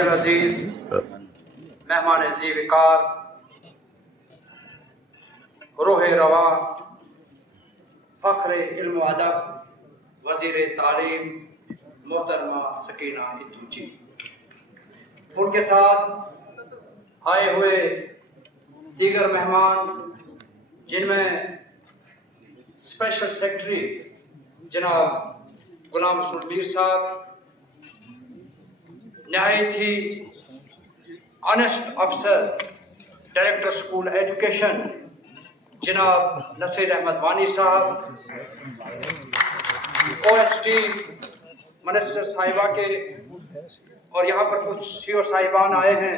عزیز مہمان ذی وقار روح رواں فخر علم و ادب وزیر تعلیم محترمہ سکینہ اتو جی، ان کے ساتھ آئے ہوئے دیگر مہمان جن میں اسپیشل سیکرٹری جناب غلام رسول میر صاحب، نہایت ہی آنیسٹ افسر ڈائریکٹر اسکول ایجوکیشن جناب نصیر احمد وانی صاحب، او ایس ٹی منسٹر صاحبہ کے، اور یہاں پر کچھ سی او صاحبان آئے ہیں،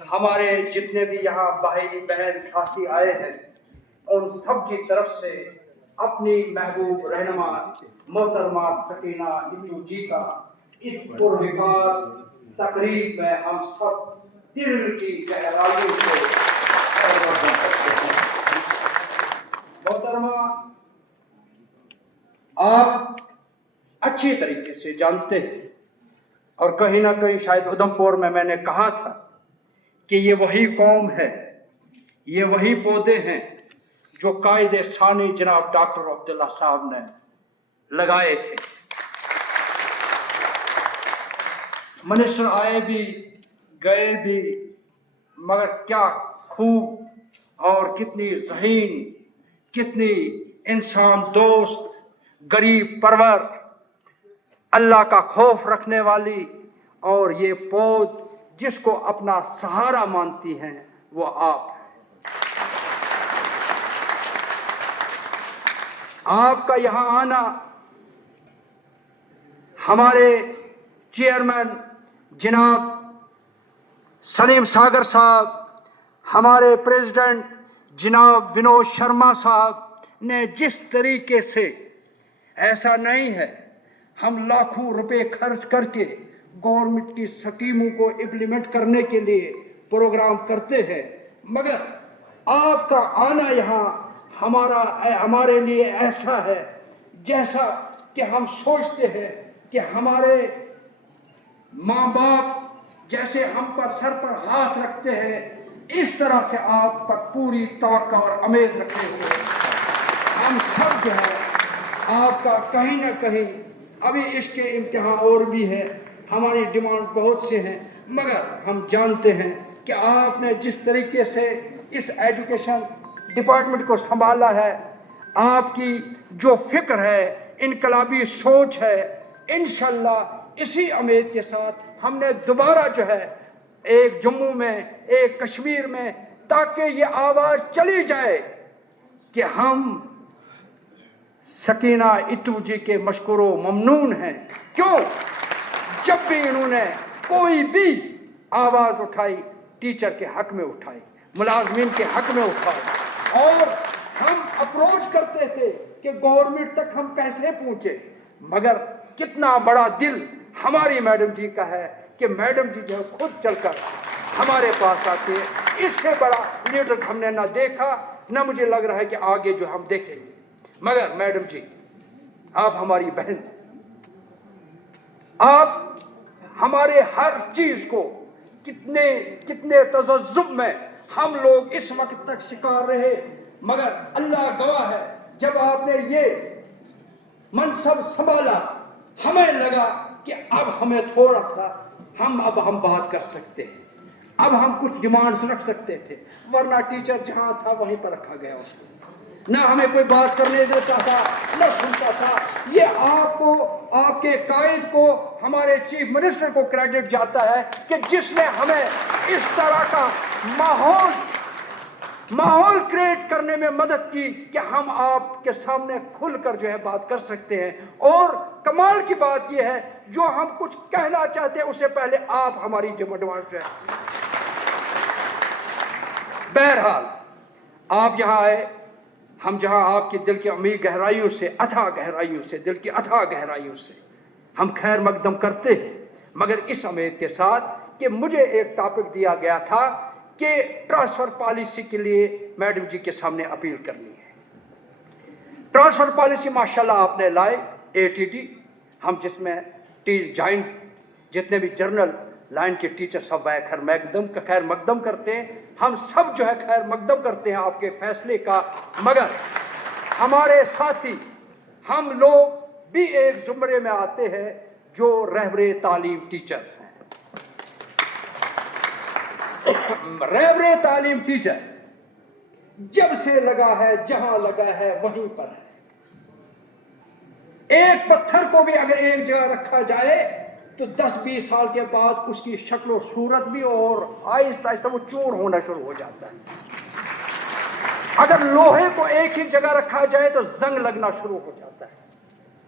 ہمارے جتنے بھی یہاں بھائی بہن ساتھی آئے ہیں، ان سب کی طرف سے اپنی محبوب رہنما محترمہ سکینہ اتو جی کا اس پروکار تقریب میں ہم سب دل کی گہرائیوں سے کرتے ہیں۔ محترمہ، آپ اچھی طریقے سے جانتے ہیں، اور کہیں نہ کہیں شاید ادھمپور میں نے کہا تھا کہ یہ وہی قوم ہے، یہ وہی پودے ہیں جو قائد ثانی جناب ڈاکٹر عبداللہ صاحب نے لگائے تھے۔ منسٹر آئے بھی گئے بھی، مگر کیا خوب اور کتنی ذہین، کتنی انسان دوست، غریب پرور، اللہ کا خوف رکھنے والی، اور یہ پود جس کو اپنا سہارا مانتی ہیں وہ آپ ہیں۔ آپ کا یہاں آنا ہمارے چیئرمین جناب سلیم ساگر صاحب، ہمارے پریزیڈنٹ جناب ونود شرما صاحب نے جس طریقے سے، ایسا نہیں ہے ہم لاکھوں روپے خرچ کر کے گورنمنٹ کی سکیموں کو امپلیمنٹ کرنے کے لیے پروگرام کرتے ہیں، مگر آپ کا آنا یہاں ہمارے لیے ایسا ہے جیسا کہ ہم سوچتے ہیں کہ ہمارے ماں باپ جیسے ہم پر سر پر ہاتھ رکھتے ہیں، اس طرح سے آپ پر پوری توقع اور امید رکھتے ہوئے ہم سب جو ہے آپ کا کہیں نہ کہیں، ابھی اس کے امتحان اور بھی ہے، ہماری ڈیمانڈ بہت سے ہیں، مگر ہم جانتے ہیں کہ آپ نے جس طریقے سے اس ایجوکیشن ڈپارٹمنٹ کو سنبھالا ہے، آپ کی جو فکر ہے، انقلابی سوچ ہے، انشاءاللہ اسی امید کے ساتھ ہم نے دوبارہ جو ہے ایک جموں میں، ایک کشمیر میں، تاکہ یہ آواز چلی جائے کہ ہم سکینہ اتو جی کے مشکور و ممنون ہیں۔ کیوں؟ جب بھی انہوں نے کوئی بھی آواز اٹھائی، ٹیچر کے حق میں اٹھائی، ملازمین کے حق میں اٹھائی، اور ہم اپروچ کرتے تھے کہ گورنمنٹ تک ہم کیسے پہنچے، مگر کتنا بڑا دل ہماری میڈم جی کا ہے کہ میڈم جی جو خود چل کر ہمارے پاس آتے ہیں۔ اس سے بڑا لیڈر ہم نے نہ دیکھا، نہ مجھے لگ رہا ہے کہ آگے جو ہم دیکھیں گے، مگر میڈم جی آپ ہماری بہن، آپ ہمارے ہر چیز کو، کتنے تذبذب میں ہم لوگ اس وقت تک شکار رہے، مگر اللہ گواہ ہے جب آپ نے یہ منصب سنبھالا، ہمیں لگا کہ اب ہمیں تھوڑا سا اب ہم بات کر سکتے ہیں، اب ہم کچھ ڈیمانڈز رکھ سکتے تھے، ورنہ ٹیچر جہاں تھا وہیں پر رکھا گیا اس کو، نہ ہمیں کوئی بات کرنے دیتا تھا، نہ سنتا تھا۔ یہ آپ کو، آپ کے قائد کو، ہمارے چیف منسٹر کو کریڈٹ جاتا ہے کہ جس نے ہمیں اس طرح کا ماحول کریٹ کرنے میں مدد کی کہ ہم آپ کے سامنے کھل کر جو ہے بات کر سکتے ہیں، اور کمال کی بات یہ ہے جو ہم کچھ کہنا چاہتے ہیں اس سے پہلے آپ ہماری ڈیمانڈ ہے۔ بہرحال آپ یہاں آئے، ہم جہاں آپ کی دل کی عمیق گہرائیوں سے، اتھاہ گہرائیوں سے، دل کی اتھاہ گہرائیوں سے ہم خیر مقدم کرتے ہیں، مگر اس امید کے ساتھ کہ مجھے ایک ٹاپک دیا گیا تھا کہ ٹرانسفر پالیسی کے لیے میڈم جی کے سامنے اپیل کرنی ہے۔ ٹرانسفر پالیسی ماشاءاللہ آپ نے لائے، ATD، ہم جس میں جوائنٹ जितने भी जर्नल लाइन के टीचर सब खैर मकदम करते हैं, हम सब जो है खैर मकदम करते हैं आपके फैसले का। मगर हमारे साथी हम लोग भी एक जुमरे में आते हैं जो रहबरे तालीम टीचर्स हैं। रहबरे तालीम टीचर जब से लगा है, जहां लगा है वहीं पर है। एक पत्थर को भी अगर एक जगह रखा जाए तो 10-20 साल के बाद उसकी शक्ल सूरत भी और आहिस्ता आहिस्ता वो चूर होना शुरू हो जाता है। अगर लोहे को एक ही जगह रखा जाए तो जंग लगना शुरू हो जाता है।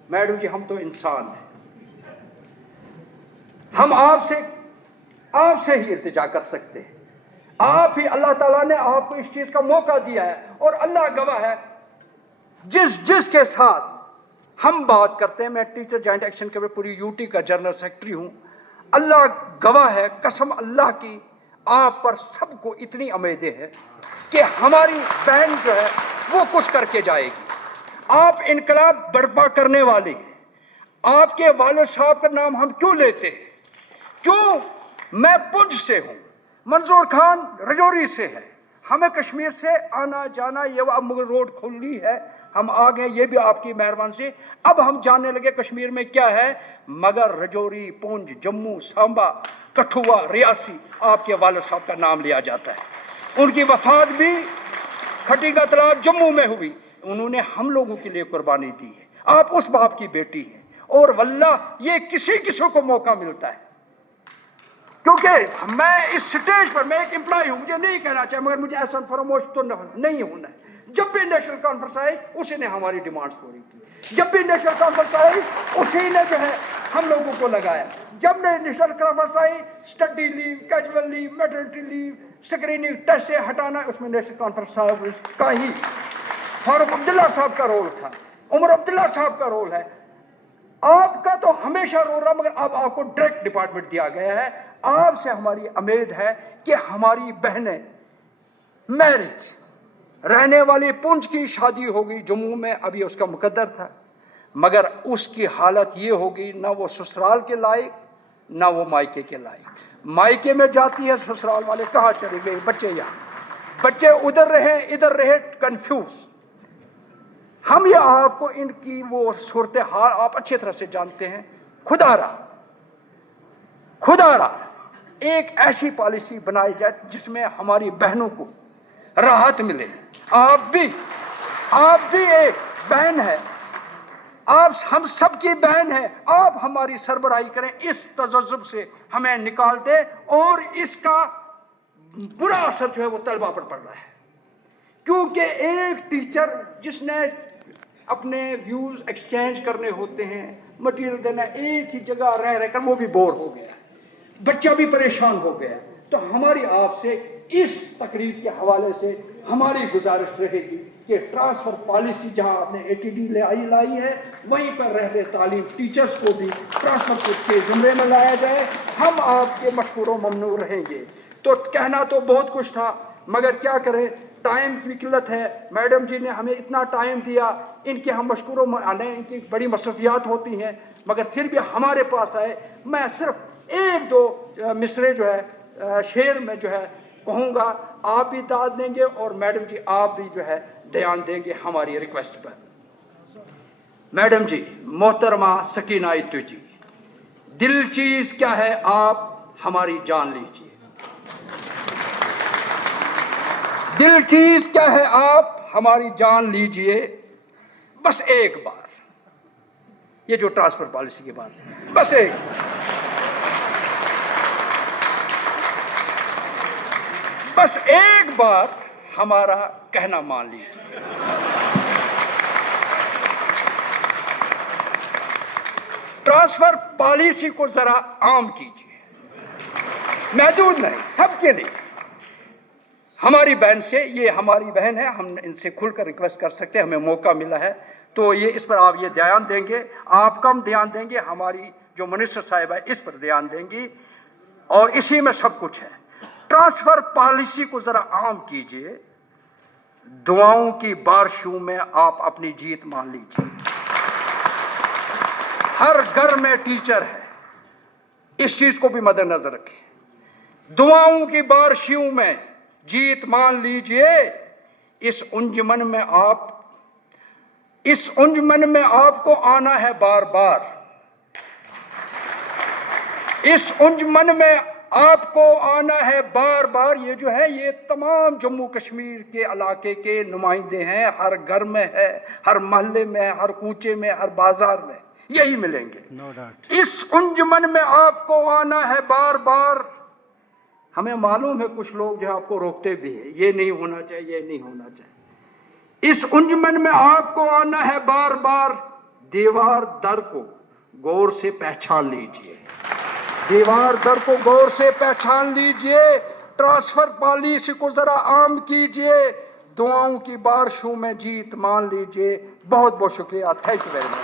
मैडम जी, हम तो इंसान हैं, हम आपसे ही इल्तिजा कर सकते हैं। आप ही, अल्लाह ताला ने आपको इस चीज का मौका दिया है और अल्लाह गवाह है, जिसके साथ हम बात करते हैं, मैं टीचर जॉइंट एक्शन कमेटी पूरी यूटी का जनरल सेक्रेटरी हूं, अल्लाह गवाह है, कसम अल्लाह की, आप पर सबको इतनी उम्मीदें हैं कि हमारी बहन जो है वो कुछ करके जाएगी। आप इनकलाब बर्पा करने वाले हैं। आपके वालिद साहब का नाम हम क्यों लेते हैं? क्यों? मैं पुंछ से हूं, मंजूर खान रजौरी से है, हमें कश्मीर से आना जाना, ये अब रोड खुली है, हम आ गए, ये भी आपकी मेहरबानी से। अब हम जानने लगे कश्मीर में क्या है, मगर रजौरी, पुंछ, जम्मू, सांबा, कठुआ, रियासी, आपके वालिद साहब का नाम लिया जाता है। उनकी वफात भी खटी का तालाब जम्मू में हुई, उन्होंने हम लोगों के लिए कुर्बानी दी है। आप उस बाप की बेटी हैं और वल्लाह ये किसी को मौका मिलता है, क्योंकि मैं इस स्टेज पर, मैं एक एम्प्लॉय हूं, मुझे नहीं कहना चाहिए, मगर मुझे ऐसा फरमोश तो नहीं होना है। जब भी नेशनल कॉन्फ्रेंस आई उसी ने हमारी डिमांड्स पूरी की, जब भी नेशनल कॉन्फ्रेंस आई उसी ने जो है हम लोगों को लगाया। जब नेशनल कॉन्फ्रेंस आई, study leave, casual leave, maternity leave, screening test से हटाना, उसमें नेशनल कॉन्फ्रेंस साहब का ही, फारूक अब्दुल्ला साहब का रोल था, उमर अब्दुल्ला साहब का रोल है। आपका तो हमेशा रोल रहा, मगर अब आपको डायरेक्ट डिपार्टमेंट दिया गया है। आपसे हमारी उम्मीद है कि हमारी बहनें, मैरिज रहने वाली पुंछ की शादी होगी जम्मू में, अभी उसका मुकद्दर था, मगर उसकी हालत ये होगी, ना वो ससुराल के लायक, ना वो मायके के लायक। मायके में जाती है, ससुराल वाले कहाँ चले गए, बच्चे यहाँ, बच्चे उधर रहे इधर रहे, कंफ्यूज। हम ये आपको इनकी वो सूरत हाल आप अच्छी तरह से जानते हैं। खुदारा एक ऐसी पॉलिसी बनाई जाए जिसमें हमारी बहनों को राहत मिले। आप भी एक बहन है, आप हम सब की बहन है, आप हमारी सरबराही करें, इस तजज्जुब से हमें निकाल दे। और इसका बुरा असर जो है वो तलबा पर पड़ रहा है, क्योंकि एक टीचर जिसने अपने व्यूज एक्सचेंज करने होते हैं, मटेरियल देना, एक ही जगह रह रहकर वो भी बोर हो गया, बच्चा भी परेशान हो गया। तो हमारी आपसे इस तकरीर के हवाले से हमारी गुजारिश रहेगी कि ट्रांसफर पॉलिसी जहां आपने एटीडी लाई है, वहीं पर रहते तालीम टीचर्स को भी ट्रांसफर के जुमरे में लाया जाए। हम आपके मशकूर व ममनून रहेंगे। तो कहना तो बहुत कुछ था, मगर क्या करें, टाइम की किल्लत है। मैडम जी ने हमें इतना टाइम दिया, इनके हम मशकूर इनकी बड़ी मसरूफियात होती हैं, मगर फिर भी हमारे पास आए। मैं सिर्फ एक दो मिसरे जो है शेर में जो है कहूँगा, आप भी दाद देंगे और मैडम जी आप भी जो है ध्यान देंगे हमारी रिक्वेस्ट पर। मैडम जी, मोहतरमा सकीना इत्तू जी, दिल चीज क्या है, आप हमारी जान लीजिए। दिल चीज क्या है, आप हमारी जान लीजिए। बस एक बार, ये जो ट्रांसफर पॉलिसी की बात है, बस एक बार हमारा कहना मान लीजिए। ट्रांसफर पॉलिसी को जरा आम कीजिए, महदूद नहीं, सबके लिए। हमारी बहन से, ये हमारी बहन है, हम इनसे खुलकर रिक्वेस्ट कर सकते हैं, हमें मौका मिला है, तो ये इस पर आप ये ध्यान देंगे, आप कम ध्यान देंगे, हमारी जो मिनिस्टर साहिब है इस पर ध्यान देंगी, और इसी में सब कुछ है। ट्रांसफर पॉलिसी को जरा आम कीजिए, दुआओं की बारिशों में आप अपनी जीत मान लीजिए। हर घर में टीचर है, اس چیز کو بھی مد نظر رکھیں. دعاؤں کی بارشیوں میں جیت مان لیجئے. اس انجمن میں آپ کو آنا ہے بار بار. اس انجمن میں آپ کو آنا ہے بار بار. یہ جو ہے یہ تمام جموں کشمیر کے علاقے کے نمائندے ہیں. ہر گھر میں ہے, ہر محلے میں, ہر کوچے میں, ہر بازار میں یہی ملیں گے. اس انجمن میں آپ کو آنا ہے بار بار. ہمیں معلوم ہے کچھ لوگ جو آپ کو روکتے بھی ہیں, یہ نہیں ہونا چاہیے, یہ نہیں ہونا چاہیے. اس انجمن میں آپ کو آنا ہے بار بار. دیوار در کو غور سے پہچان لیجئے. دیوار در کو غور سے پہچان لیجئے. ٹرانسفر پالیسی کو ذرا عام کیجئے. دعاؤں کی بارشوں میں جیت مان لیجئے. بہت بہت شکریہ. Thank you very much.